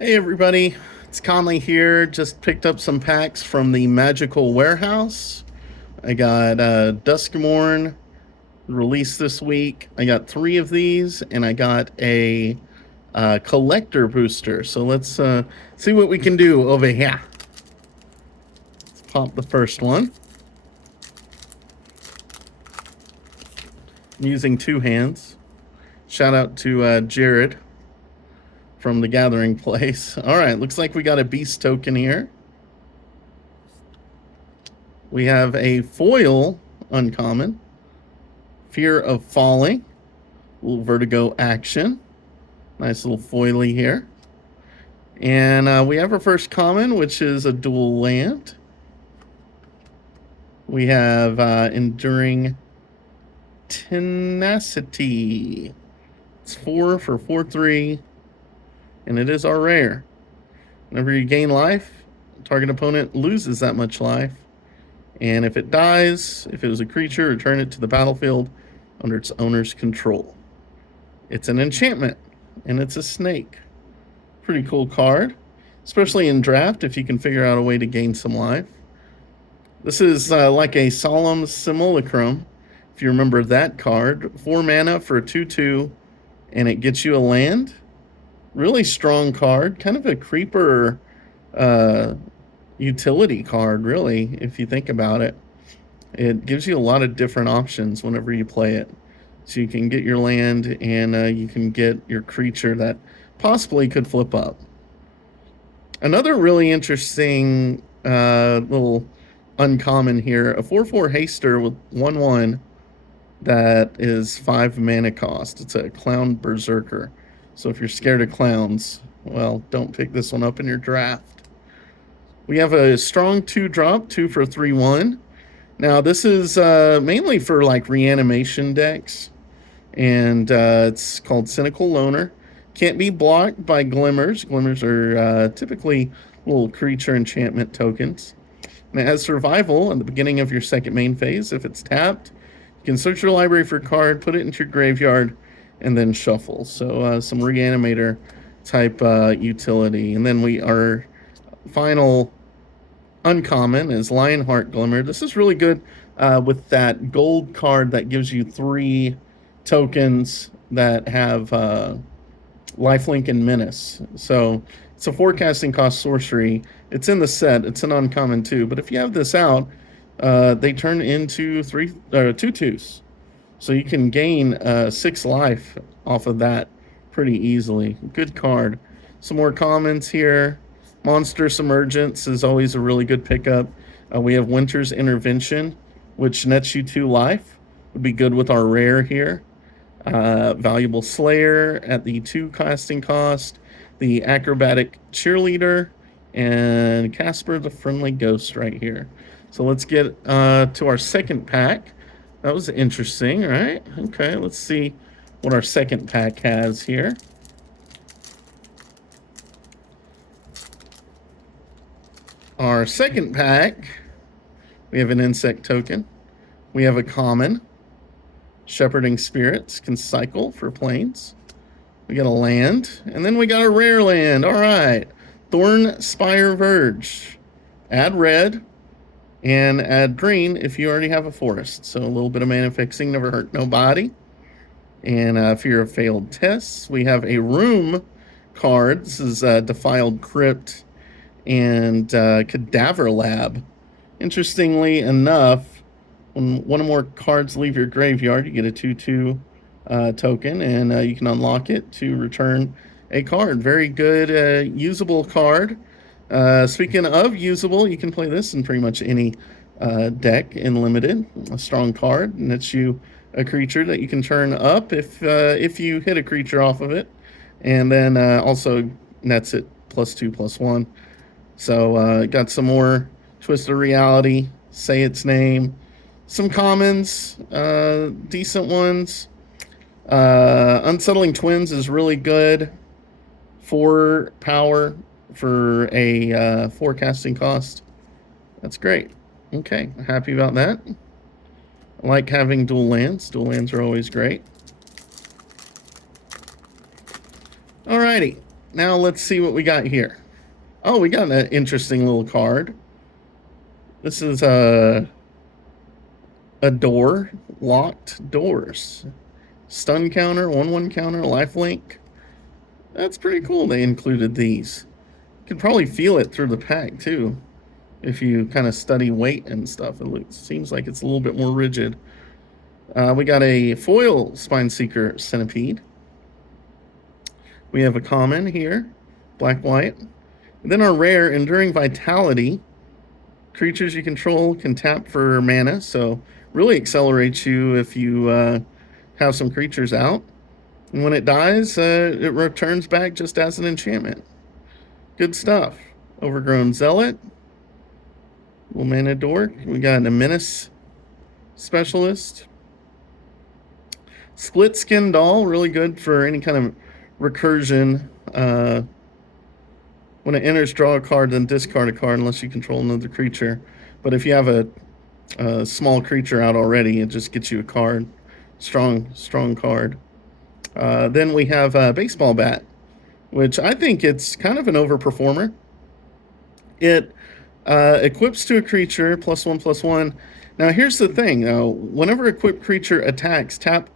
Hey everybody, it's Conley here. Just picked up some packs from the Magical Warehouse. I got Duskmourn released this week. I got 3 of these, and I got a collector booster. So let's see what we can do over here. Let's pop the first one. I'm using 2 hands. Shout out to Jared from the Gathering Place. All right, looks like we got a beast token here. We have a foil uncommon, Fear of Falling, a little vertigo action. Nice little foily here. And we have our first common, which is a dual land. We have Enduring Tenacity. It's 4 for 4/3, and it is our rare. Whenever you gain life, target opponent loses that much life. And if it dies, if it was a creature, return it to the battlefield under its owner's control. It's an enchantment, and it's a snake. Pretty cool card, especially in draft if you can figure out a way to gain some life. This is like a Solemn Simulacrum, if you remember that card. 4 mana for a 2/2, and it gets you a land. Really strong card, kind of a creeper utility card, really, if you think about it. It gives you a lot of different options whenever you play it. So you can get your land, and you can get your creature that possibly could flip up. Another really interesting little uncommon here, a 4/4 haster with 1/1 that is 5 mana cost. It's a Clown Berserker. So if you're scared of clowns, well, don't pick this one up in your draft. We have a strong 2-drop, 2 for 3/1. Now, this is mainly for like reanimation decks, and it's called Cynical Loner. Can't be blocked by Glimmers. Glimmers are typically little creature enchantment tokens. And it has survival at the beginning of your second main phase. If it's tapped, you can search your library for a card, put it into your graveyard, and then shuffle. So some reanimator type utility. And then our final uncommon is Lionheart Glimmer. This is really good with that gold card that gives you 3 tokens that have lifelink and menace. So it's a forecasting cost sorcery. It's in the set. It's an uncommon too. But if you have this out, they turn into 2/2s. So you can gain 6 life off of that pretty easily. Good card. Some more commons here. Monster Submergence is always a really good pickup. We have Winter's Intervention, which nets you 2 life. Would be good with our rare here. Valuable Slayer at the 2 casting cost. The Acrobatic Cheerleader, and Casper the Friendly Ghost right here. So let's get to our second pack. That was interesting, right? Okay, let's see what our second pack has here. Our second pack, we have an insect token. We have a common. Shepherding Spirits can cycle for planes. We got a land, and then we got a rare land. All right. Thorn Spire Verge. Add red and add green if you already have a forest. So a little bit of mana fixing never hurt nobody. And Fear of Failed Tests. We have a room card. This is Defiled Crypt and Cadaver Lab. Interestingly enough, when one or more cards leave your graveyard, you get a 2/2 token, and you can unlock it to return a card. Very good usable card. Speaking of usable, you can play this in pretty much any deck in Limited. A strong card, and it's you a creature that you can turn up if you hit a creature off of it, and then also nets it +2/+1. So got some more Twist of Reality, Say Its Name, some commons, decent ones. Unsettling Twins is really good. 4 power for a forecasting cost. That's great. Okay, happy about that. I like having dual lands. Dual lands are always great. Alrighty, now let's see what we got here. Oh, we got an interesting little card. This is a door, locked doors. Stun counter, 1/1 counter, life link. That's pretty cool they included these. You can probably feel it through the pack too. If you kind of study weight and stuff, seems like it's a little bit more rigid. We got a foil Spine Seeker Centipede. We have a common here, black, white. And then our rare Enduring Vitality. Creatures you control can tap for mana, so really accelerates you if you have some creatures out. And when it dies, it returns back just as an enchantment. Good stuff. Overgrown Zealot. Little mana dork. We got a Menace Specialist. Split Skin Doll, really good for any kind of recursion. When it enters, draw a card, then discard a card unless you control another creature. But if you have a small creature out already, it just gets you a card. Strong card. Then we have Baseball Bat, which I think it's kind of an overperformer. It equips to a creature, +1/+1. Now here's the thing, though. Whenever equipped creature attacks, tap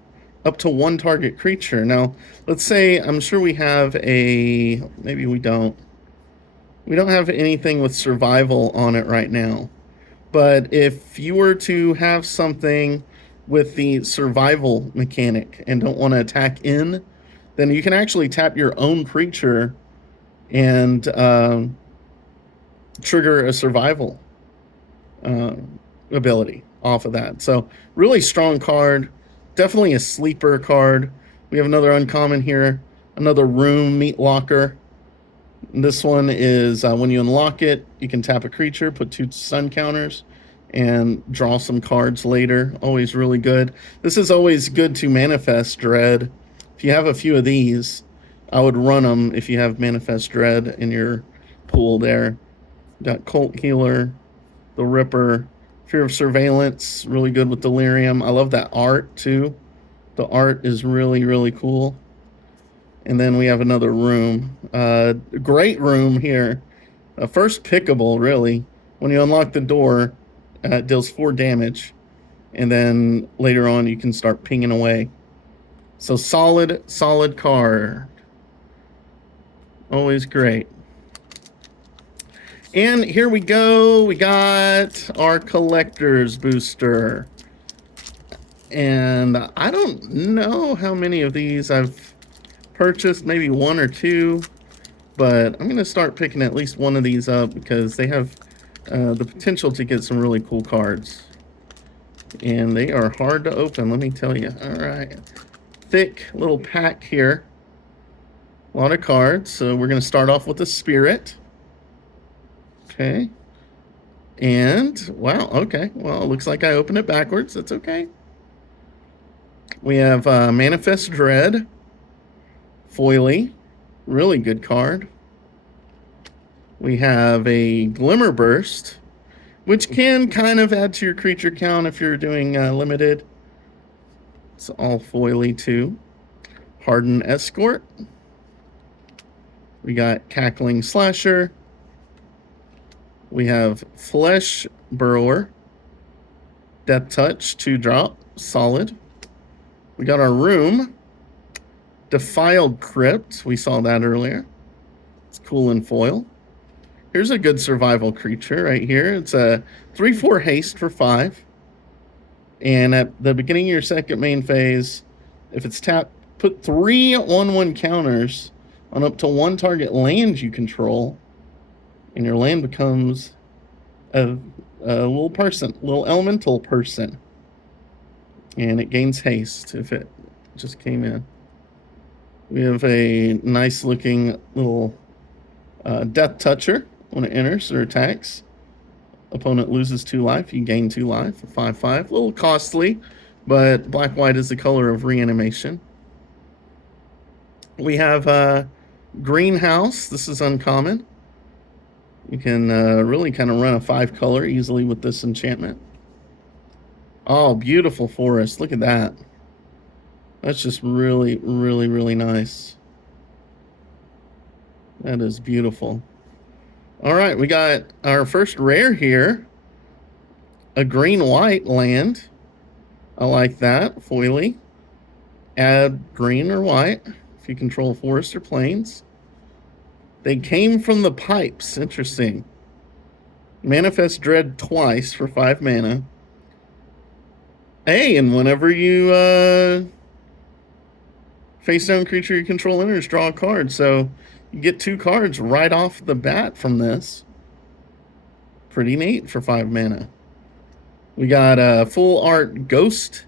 up to one target creature. Now, let's say, I'm sure we have maybe we don't. We don't have anything with survival on it right now. But if you were to have something with the survival mechanic and don't want to attack in, then you can actually tap your own creature and trigger a survival ability off of that. So really strong card. Definitely a sleeper card. We have another uncommon here. Another room meat locker. This one is when you unlock it, you can tap a creature, put 2 stun counters, and draw some cards later. Always really good. This is always good to Manifest Dread. If you have a few of these, I would run them if you have Manifest Dread in your pool there. Got Cult Healer, the Ripper, Fear of Surveillance, really good with Delirium. I love that art too. The art is really, really cool. And then we have another room. Great room here. First pickable, really. When you unlock the door, it deals 4 damage. And then later on, you can start pinging away. So solid card. Always great. And here we go. We got our collector's booster. And I don't know how many of these I've purchased, maybe 1 or 2, but I'm going to start picking at least one of these up because they have the potential to get some really cool cards. And they are hard to open, let me tell you. All right. Thick little pack here. A lot of cards. So we're going to start off with the Spirit. Okay. And, wow, okay. Well, it looks like I opened it backwards. That's okay. We have Manifest Dread. Foily. Really good card. We have a Glimmer Burst, which can kind of add to your creature count if you're doing limited. It's all foily too. Hardened Escort. We got Cackling Slasher. We have Flesh Burrower. Death Touch, 2-drop, solid. We got our room. Defiled Crypt. We saw that earlier. It's cool in foil. Here's a good survival creature right here. It's a 3/4 haste for 5. And at the beginning of your second main phase, if it's tapped, put 3 1/1 counters on up to 1 target land you control, and your land becomes a little person, little elemental person. And it gains haste if it just came in. We have a nice looking little Death Toucher. When it enters or attacks, opponent loses 2 life, you gain 2 life, 5/5. A little costly, but black-white is the color of reanimation. We have Greenhouse. This is uncommon. You can really kind of run a 5-color easily with this enchantment. Oh, beautiful forest. Look at that. That's just really, really, really nice. That is beautiful. All right, we got our first rare here. A green-white land. I like that. Foily. Add green or white if you control forest or plains. They came from the pipes. Interesting. Manifest Dread twice for 5 mana. Hey, and whenever you face down creature you control enters, draw a card. So you get 2 cards right off the bat from this. Pretty neat for 5 mana. We got a full art Ghost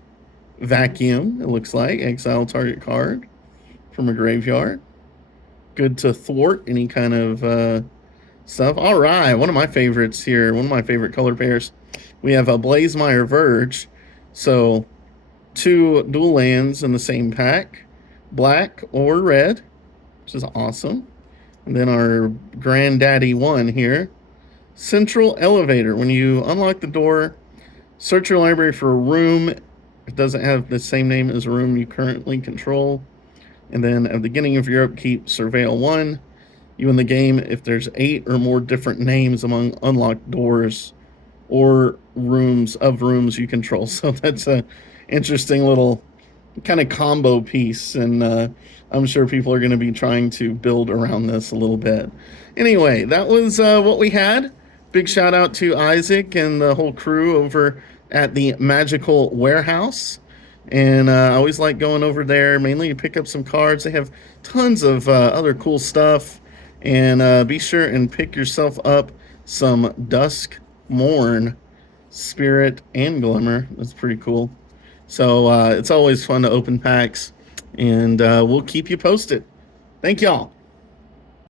Vacuum, it looks like. Exile target card from a graveyard. Good to thwart any kind of stuff. All right, one of my favorites here, one of my favorite color pairs. We have a Blazemire Verge. So 2 dual lands in the same pack, black or red, which is awesome. And then our granddaddy one here, Central Elevator. When you unlock the door, search your library for a room. It doesn't have the same name as a room you currently control. And then at the beginning of your upkeep, surveil 1. You win the game if there's 8 or more different names among unlocked doors or rooms you control. So that's a interesting little kind of combo piece, and I'm sure people are going to be trying to build around this a little bit. Anyway, that was what we had. Big shout out to Isaac and the whole crew over at the Magical Warehouse. And I always like going over there, mainly to pick up some cards. They have tons of other cool stuff. And be sure and pick yourself up some Duskmourn, Spirit, and Glimmer. That's pretty cool. So it's always fun to open packs. And we'll keep you posted. Thank y'all.